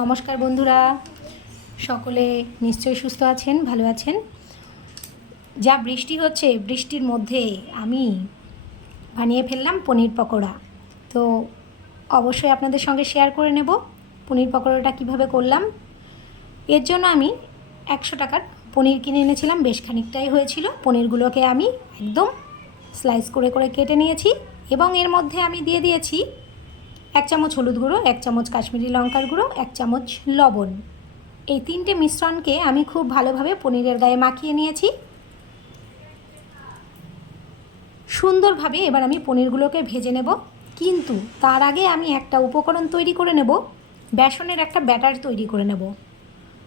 নমস্কার বন্ধুরা, সকলে নিশ্চয়ই সুস্থ আছেন, ভালো আছেন। যা বৃষ্টি হচ্ছে, বৃষ্টির মধ্যে আমি বানিয়ে ফেললাম পনির পকোড়া। তো অবশ্যই আপনাদের সঙ্গে শেয়ার করে নেব পনির পকোড়াটা কিভাবে করলাম। এর জন্য আমি 100 টাকার পনির কিনে এনেছিলাম, বেশ খানিকটাই হয়েছিল। পনিরগুলোকে আমি একদম স্লাইস করে করে কেটে নিয়েছি এবং এর মধ্যে আমি দিয়ে দিয়েছি 1 চামচ হলুদ গুঁড়ো, 1 চামচ কাশ্মীরি লঙ্কার গুঁড়ো, 1 চামচ লবণ। এই তিনটে মিশ্রণকে আমি খুব ভালোভাবে পনিরের গায়ে মাখিয়ে নিয়েছি। সুন্দরভাবে এবার আমি পনিরগুলোকে ভেজে নেব, কিন্তু তার আগে আমি একটা উপকরণ তৈরি করে নেব। বেসনের একটা ব্যাটার তৈরি করে নেব।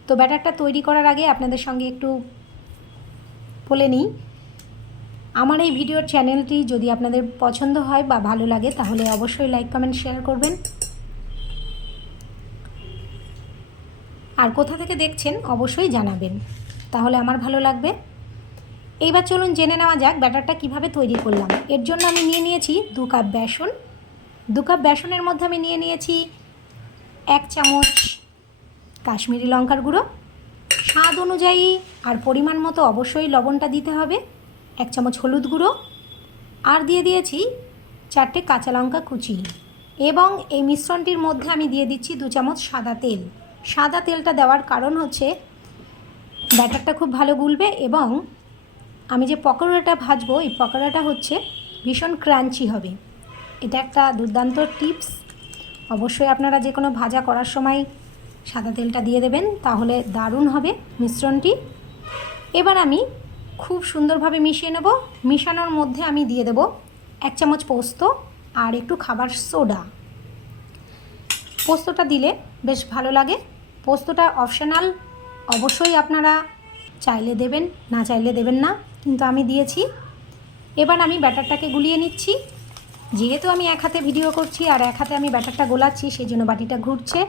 তো ব্যাটারটা তৈরি করার আগে আপনাদের সঙ্গে একটু বলে নিই, আমার এই ভিডিওর চ্যানেলটি যদি আপনাদের পছন্দ হয় বা ভালো লাগে তাহলে অবশ্যই লাইক, কমেন্ট, শেয়ার করবেন। আর কোথা থেকে দেখছেন অবশ্যই জানাবেন, তাহলে আমার ভালো লাগবে। এইবার চলুন জেনে নেওয়া যাক ব্যাটারটা কিভাবে তৈরি করলাম। এর জন্য আমি নিয়ে নিয়েছি 2 কাপ বেসন। 2 কাপ বেসনের মধ্যে আমি নিয়ে নিয়েছি 1 চামচ কাশ্মীরি লঙ্কার গুঁড়ো, স্বাদ অনুযায়ী আর পরিমাণ মতো অবশ্যই লবণটা দিতে হবে, 1 চামচ হলুদ গুঁড়ো, আর দিয়ে দিয়েছি 4টে কাঁচা লঙ্কা কুচি। এবং এই মিশ্রণটির মধ্যে আমি দিয়ে দিচ্ছি 2 চামচ সাদা তেল। সাদা তেলটা দেওয়ার কারণ হচ্ছে ব্যাটারটা খুব ভালো গুলবে এবং আমি যে পকোড়াটা ভাজবো এই পকোড়াটা হচ্ছে ভীষণ ক্রাঞ্চি হবে। এটা একটা দুর্দান্ত টিপস। অবশ্যই আপনারা যে কোনো ভাজা করার সময় সাদা তেলটা দিয়ে দেবেন, তাহলে দারুণ হবে মিশ্রণটি। এবার আমি খুব সুন্দরভাবে মিশিয়ে নেব। মিশানোর মধ্যে আমি দিয়ে দেব 1 চামচ পোস্ত আর একটু খাবার সোডা। পোস্তটা দিলে বেশ ভালো লাগে। পোস্তটা অপশনাল, অবশ্যই আপনারা চাইলে দেবেন, না চাইলে দেবেন না, কিন্তু আমি দিয়েছি। এবার আমি ব্যাটারটাকে গুলিয়ে নিচ্ছি। যেহেতু আমি এক হাতে ভিডিও করছি আর এক হাতে আমি ব্যাটারটা গোলাচ্ছি, সেই জন্য বাটিটা ঘুরছে।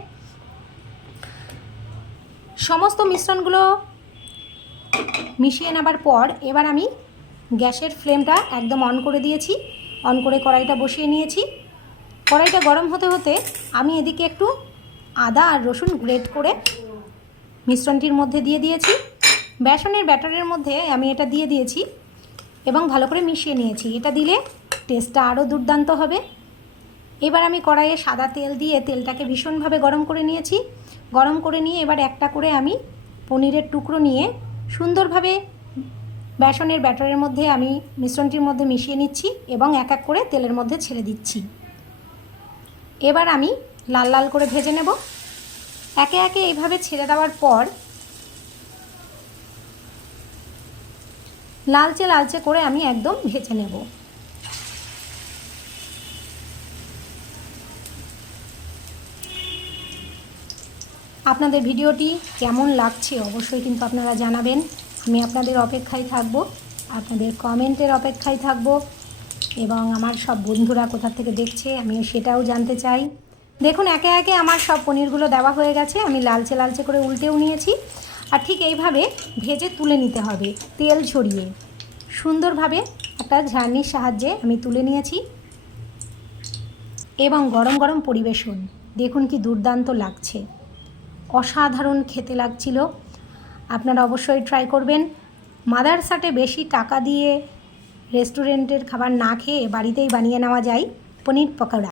সমস্ত মিশ্রণগুলো মিশিয়ে নেবার পর এবার আমি গ্যাসের ফ্লেমটা একদম অন করে দিয়েছি। অন করে কড়াইটা বসিয়ে নিয়েছি। কড়াইটা গরম হতে হতে আমি এদিকে একটু আদা আর রসুন গ্রেট করে মিশ্রণটির মধ্যে দিয়ে দিয়েছি। বেসনের ব্যাটারের মধ্যে আমি এটা দিয়ে দিয়েছি এবং ভালো করে মিশিয়ে নিয়েছি। এটা দিলে টেস্টটা আরও দুর্দান্ত হবে। এবার আমি কড়াইয়ে সাদা তেল দিয়ে তেলটাকে ভীষণভাবে গরম করে নিয়েছি। গরম করে নিয়ে এবার একটা করে আমি পনিরের টুকরো নিয়ে সুন্দরভাবে বেসনের ব্যাটারের মধ্যে আমি মিশ্রণটির মধ্যে মিশিয়ে নিচ্ছি এবং এক এক করে তেলের মধ্যে ছেড়ে দিচ্ছি। এবার আমি লাল লাল করে ভেজে নেব। একে একে এইভাবে ছেড়ে দেওয়ার পর লালচে লালচে করে আমি একদম ভেজে নেব। আপনাদের ভিডিওটি কেমন লাগছে অবশ্যই কিন্তু আপনারা জানাবেন। আমি আপনাদের অপেক্ষায় থাকব, আপনাদের কমেন্টের অপেক্ষায় থাকব এবং আমার সব বন্ধুরা কোথা থেকে দেখছে আমিও সেটাও জানতে চাই। দেখুন একে একে আমার সব পনিরগুলো দেওয়া হয়ে গেছে। আমি লালচে লালচে করে উল্টেও নিয়েছি। আর ঠিক এইভাবে ভেজে তুলে নিতে হবে, তেল ছড়িয়ে সুন্দরভাবে একটা ঝাড়নির সাহায্যে আমি তুলে নিয়েছি। এবং গরম গরম পরিবেশন দেখুন কি দুর্দান্ত লাগছে, অসাধারণ খেতে লাগছিল। আপনারা অবশ্যই ট্রাই করবেন। মাদারসাটে বেশি টাকা দিয়ে রেস্টুরেন্টের খাবার না খেয়ে বাড়িতেই বানিয়ে নেওয়া যায় পনির পকোড়া।